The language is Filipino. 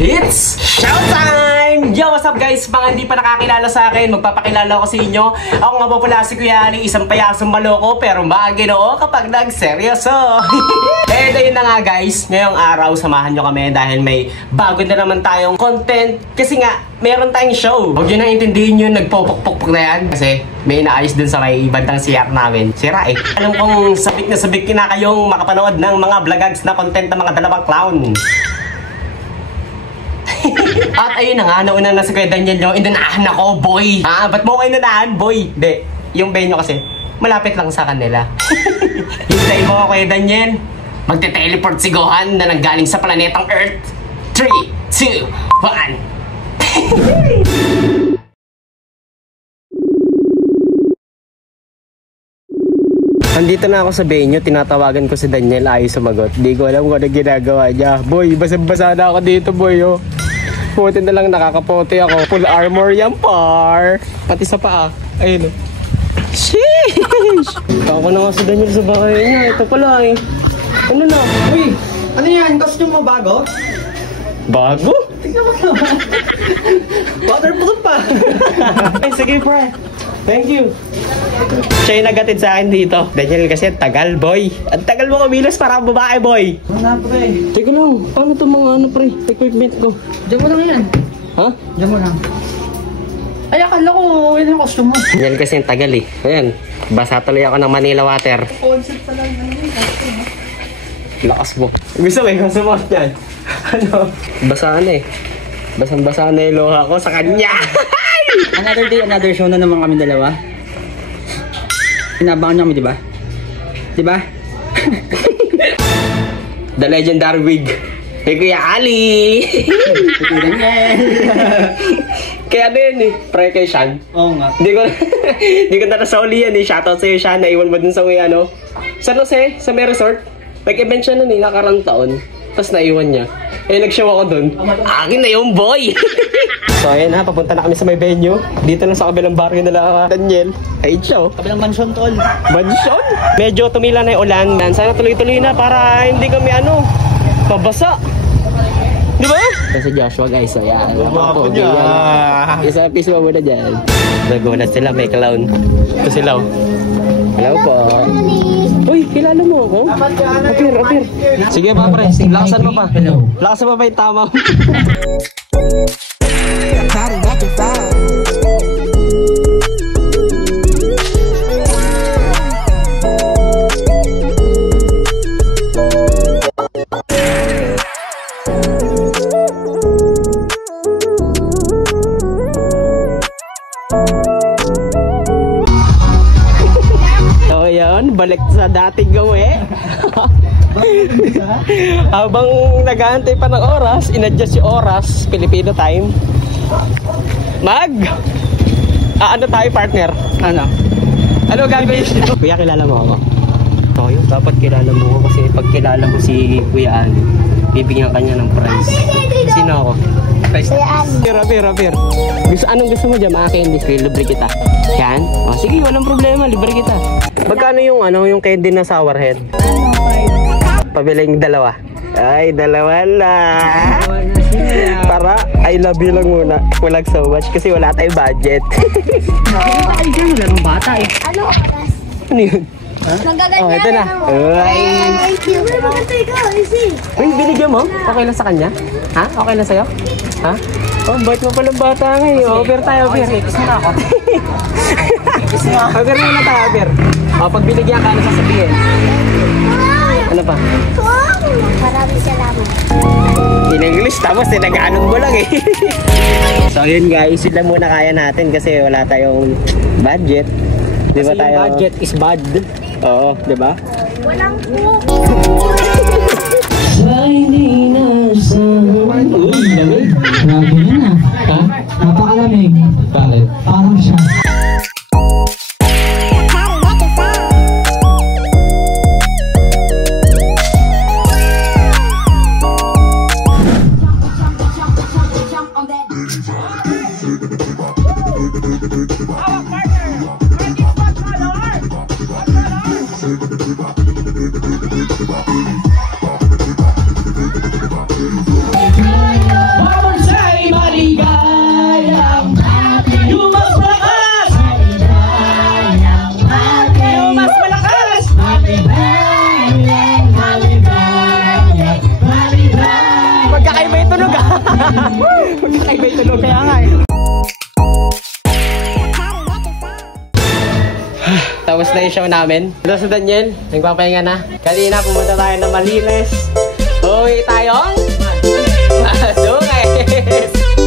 It's showtime! Yo, what's up guys? Mga hindi pa nakakilala sa akin, magpapakilala ko sa inyo. Ako nga po pala si Kuya Ali, isang payasong maloko pero maginoo kapag nagseryoso. Eh, ayun na nga guys, ngayong araw samahan nyo kami dahil may bago na naman tayong content. Kasi nga, meron tayong show. Huwag nyo na intindihin yun, nagpopok-pok na yan. Kasi may inaayos dun sa may bandang CR namin. Sira eh. Alam kong sabik na sabik na kayong makapanood ng mga vlogags na content ng mga dalawang clown. At ayun na nga, nauna na si Kuya Daniel nyo, inunahan ako, boy! Ba't mo kayo inunahan, boy? Hindi, yung benyo kasi, malapit lang sa kanila. Hintayin mo ako, Kuya Daniel. Magte-teleport si Gohan na nanggaling sa planetang Earth. 3, 2, 1. Nandito na ako sa venue, tinatawagan ko si Daniel, ayos sumagot. Di ko alam kung ano ginagawa niya. Boy, basang-basa na ako dito, boy, oh. Puti na lang nakakapote ako. Full armor yan, par. Pati sa paa. Ayun, oh. Sheesh! Ako na nga si Daniel sa bahay niya. Ito pala, eh. Ano na? Uy! Ano yan? Costume mo bago? Bago? Tignan mo naman. Waterproof pa. Ay, sige, par. Thank you. Siya yung nagatid sa akin dito. Daniel kasi tagal, boy. Ang tagal mo kumilos para babae, boy. Wala, pre. Teka lang, paano itong mga ano, pre? Equipment ko. Diyan mo lang yan. Ha? Diyan mo lang. Ay, akala ko yun yung costume mo. Daniel kasi yung tagal eh. Ayan, basa tuloy ako ng Manila water. Concept pa lang yung costume. Lakas mo. Gusto mo yung sumot yan. Ano? Basa na eh. Basang-basa na yung luha ko sa kanya. Another day, another show na naman kami dalawa. Inabangan niyo kami, di ba? Di ba? The legendary wig. Kay Kuya Ali. Kaya ano yun eh. Pre kay Sean. Oo nga. Di ko na nasauli yan eh. Shoutout sa'yo Sean. Naiwan mo dun sa may ano. San Jose, sa may resort. Nag-event siya nun eh. Nakarang taon. Tapos naiwan niya. Eh, nag-show ako dun. Akin na yung boy! So, ayan ha. Papunta na kami sa may venue. Dito lang sa kabilang barrio nila Daniel. Ay, show. Kabilang mansion, tol. Mansion? Medyo tumila na yung ulan. Sana tuloy-tuloy na para hindi kami mabasa. Di ba? Kasi Joshua guys, so yan. Mapo niya. Isa piso mo muna dyan. Nagulat sila, may clown. Ito sila. Hello po. Uy, kilala mo ako? Apir. Sige pa pre, lakasan mo pa. Lakasan mo pa yung tama. Balik sa dating gawe. Habang nag-aantay pa ng oras, in-adjust yung oras, Filipino time. Ano tayo, partner? Ano gagawin? Kuya, kilala mo ako? Oo, yun. Dapat kilala mo ako kasi pag kilala mo si Kuya Ali, bibigyan ka niya ng prize. Sino ako? Prize. Apir. Anong gusto mo dyan? Akin, libre kita. Yan? O, sige, walang problema, libre kita. Magkano yung candy na sour head? Pabiling dalawa. Ay, dalawa lang. Para I love you lang muna. Walang so much kasi wala tayong budget. Ay, dyan, wala nung bata eh. Ano? Ano yun? Magaganyan. Oh, ito na. Thank you. Uy, binigyan mo? Okay lang sa kanya? Ha? Okay lang sa'yo? Ha? Oh, bait mo palang bata ngayon. Over tayo, over. Kiss mo na ako. Over muna tayo, over. O, pag binigyan ka, ano sasabihin? Ano pa? Maraming salamat. In English, tapos nag-aanong mo lang eh. So, yun guys, yun lang muna kaya natin kasi wala tayong budget. Di ba tayo? Budget is bad. Oo, di ba? Walang po. Uy, lamig. Grabe yan ah. Ha? Napakalamig. Bakit? Parang siya. Wow! Magkakaiba yung tunog. Kaya nga eh. Tapos na yung show namin. Ito si Daniel, nagpapahinga na. Kanina pumunta tayo ng Malines. Uwi tayong Madungis.